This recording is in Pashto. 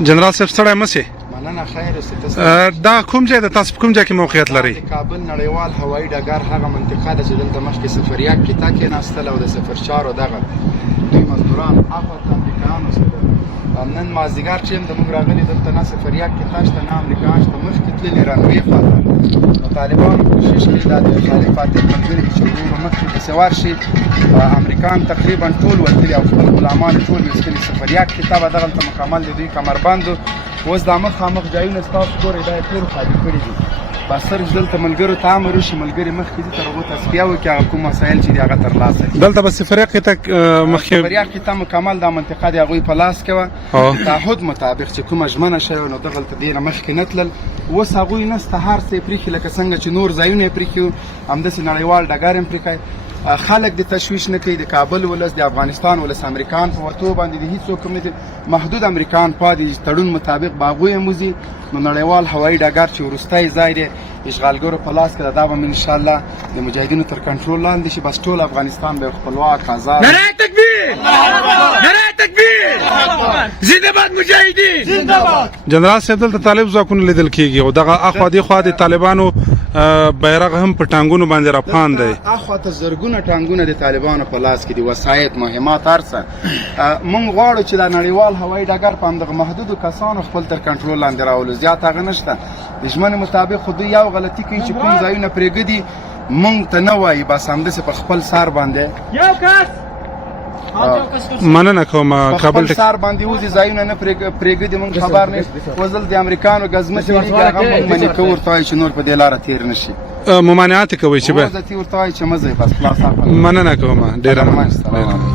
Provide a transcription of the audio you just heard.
جنرال صاحب ستړی مه شئ. مننه خیر اوسې. دا کوم ځای ده؟ تاسو په کوم ځای کې موقعیت لرئ؟ د کابل نړیوال هوایي ډګر هغه منطقه ده چې دلته مخکې سفریاب کیتا کېناستل او د سفرچارو دغه دوی مزدوران هاخوا امریکایان اوسېدل. نن مازدیګر چې د موږ راغلي دلته نه سفریاب کیتا شته نه امریکایان شته، مخکې تللي رنوې خواته. نو طالبانو کوشش کړي دا د خالد فاتح ملګري چې ورو مخکې پسې ورشي. امریکایان تقریبا ټول وتلي او خپل غلامان ټول ویستلي. سفریاب کیتا به دغلته مکمل د دوی کمربند و. اوس دا مخامخ ځایونه ستاسو ګورئ دا یې ټول خالي کړي دي. بس صرف دلته ملګرو ته امر وشي ملګري مخکې دي تر هغو تصفیه وکړي هغه کوم وسایل چې دي هغه ترلاسه کړي. دلته به سفریاب کیتا مخکې سفریاب کیتا مکمل دا منطقه د هغوی په لاس کې وه. تعهد مطابق چې کومه ژمنه شوې نو دغلته دې نه مخکې نه تلل. اوس هغوی نسته هر څه یې پرېښي لکه څنګه چې نور ځایونه یې پرېښي وو همداسې نړیوال ډګر یې پرېښی. خلک د تشویش نه کوي. د کابل ولس د افغانستان ولس امریکایان په ورتو باندې د هیڅوک نه دي. محدود امریکایان پاتې تړون مطابق به هغوی هم وځي. نو نړیوال هوایي ډګر چې وروستی ځای دی اشغالګرو په لاس کې ده دا به انشاءالله د مجاهدینو تر کنټرول لاندې شي. بس ټول افغانستان به خپلواک آزاد. نعره تکبیر! نعره تکبیر! زنده باد مجاهدین! زنده باد! جنرال صاحب دلته طالب ځواکونه لیدل کېږي او دغه اخوا دېخوا د طالبانو بیرغ هم په ټانګونو باندې راپان دی. اخوا ته زرګونه ټانګونه د طالبانو په لاس کې دي، وسایط مهمات هر څه. موږ غواړو چې دا نړیوال هوایي ډګر په همدغه محدودو کسانو خپل تر کنټرول لاندې راولو. زیات هغه نشته. د ژمنې مطابق خو دوی یو غلطي کوي چې کوم ځایونه پرېږدي موږ ته نه وایي، بس همداسې په خپل سر باندې یو کس مننه کوم په کابل خپل سر باندې وځي ځایونه نه پرېږدي. موږ خبر نه اوس دلته د امریکایانو ګزمه تېرېږي هغه موږ منې کوو ورته وایي چې نور په دې لاره تېر نه شي. ممانعات کوي چې به ورته ورته وایي چې مه ځئ بس خلاص. مننه کوم ډېره مننه.